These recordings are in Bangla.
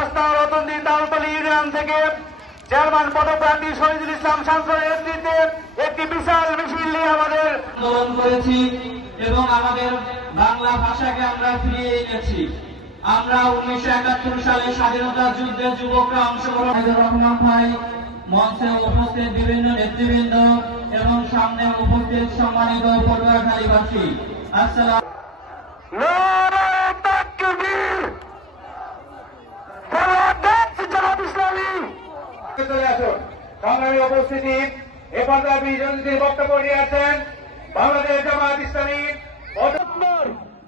রাস্তা রতনদী তালতলী ইউনিয়ন থেকে চেয়ারম্যান পদপ্রার্থী শহীদুল ইসলাম শান্তর নেতৃত্বে একটি বিশাল মিছিল নিয়ে আমাদের আন্দোলন করেছি এবং আমাদের বাংলা ভাষাকে আমরা ফিরিয়ে এনেছি। আমরা 1971 সালে স্বাধীনতা যুদ্ধে যুবকরা অংশগ্রহণ রহমান ভাই মঞ্চে উপস্থিত বিভিন্ন নেতৃবৃন্দ এবং সামনে উপস্থিত সম্মানিত পটুয়াখালীবাসী আসসালাম সংগ্রামী উপস্থিতি এ পর্যায়ে বিজয়ী বক্তব্য নিয়েছেন বাংলাদেশ জামায়াত ইসলামী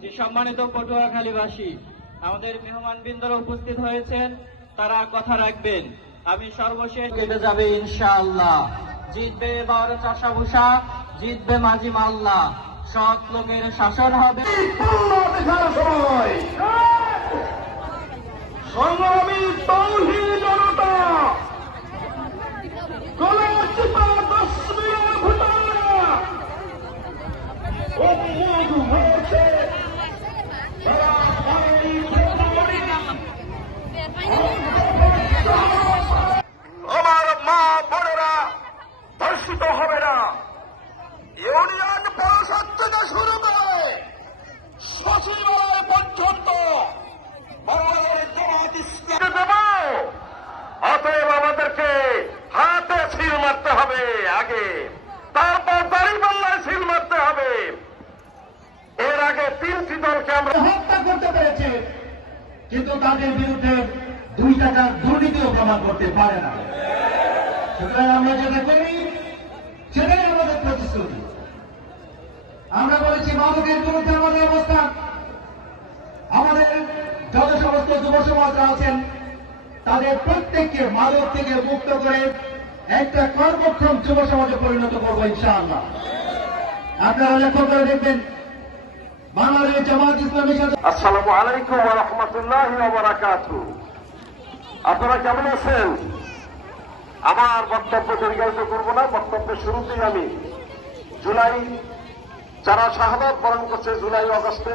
যে সম্মানিত পটুয়াখালীবাসী আমাদের মেহমানবৃন্দরা উপস্থিত হয়েছেন, তারা কথা রাখবেন। আমি সর্বশেষ কেটে যাবে ইনশাআল্লাহ। জিতবে এবার চাষাভূষা, জিতবে মাঝি মাল্লা, সৎ লোকের শাসন হবে। সংগ্রামী তৌহিদ জনতা আমার মা বোনেরা ধর্ষিত হবে না। ইউনিয়ন পরিষদ থেকে শুরু করে সচিবালয় পর্যন্ত বাংলাদেশ জামায়াত ইসলামী দেব। অতএব আমাদেরকে হাতে সিল মারতে হবে আগে, তারপর দাঁড়িপাল্লায় সিল মারতে হবে। এর আগে 3টি দলকে আমরা হত্যা করতে পেরেছে, কিন্তু তাদের বিরুদ্ধে 2 টাকার দুর্নীতিও প্রমাণ করতে পারে না। সুতরাং আমরা যেটা করি সেটাই আমাদের প্রতিশ্রুতি। আমরা বলেছি মাদকের বিরুদ্ধে আমাদের অবস্থান। আমাদের যত সমস্ত যুব সমাজরা আছেন তাদের প্রত্যেককে মাদক থেকে মুক্ত করে একটা কর্মক্ষম যুব সমাজে পরিণত করবো ইনশাআল্লাহ। আপনারা লক্ষ্য করে দেখবেন বাংলাদেশ জামায়াত ইসলামীর সাথে। আসসালামু আলাইকুম ওয়া রাহমাতুল্লাহি ওয়া বারাকাতুহু। আপনারা কেমন আছেন? আমার বক্তব্য দীর্ঘায়িত করব না। বক্তব্যের শুরুতেই আমি জুলাই যারা শাহাদাত বরণ করছে জুলাই আগস্টে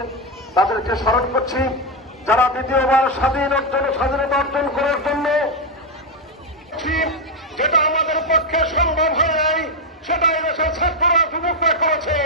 তাদেরকে স্মরণ করছি, যারা দ্বিতীয়বার স্বাধীনতা অর্জন করার জন্য যেটা আমাদের পক্ষে সম্ভব হয় নাই সেটা এদেশের ছাত্ররা যুবকরা করেছে।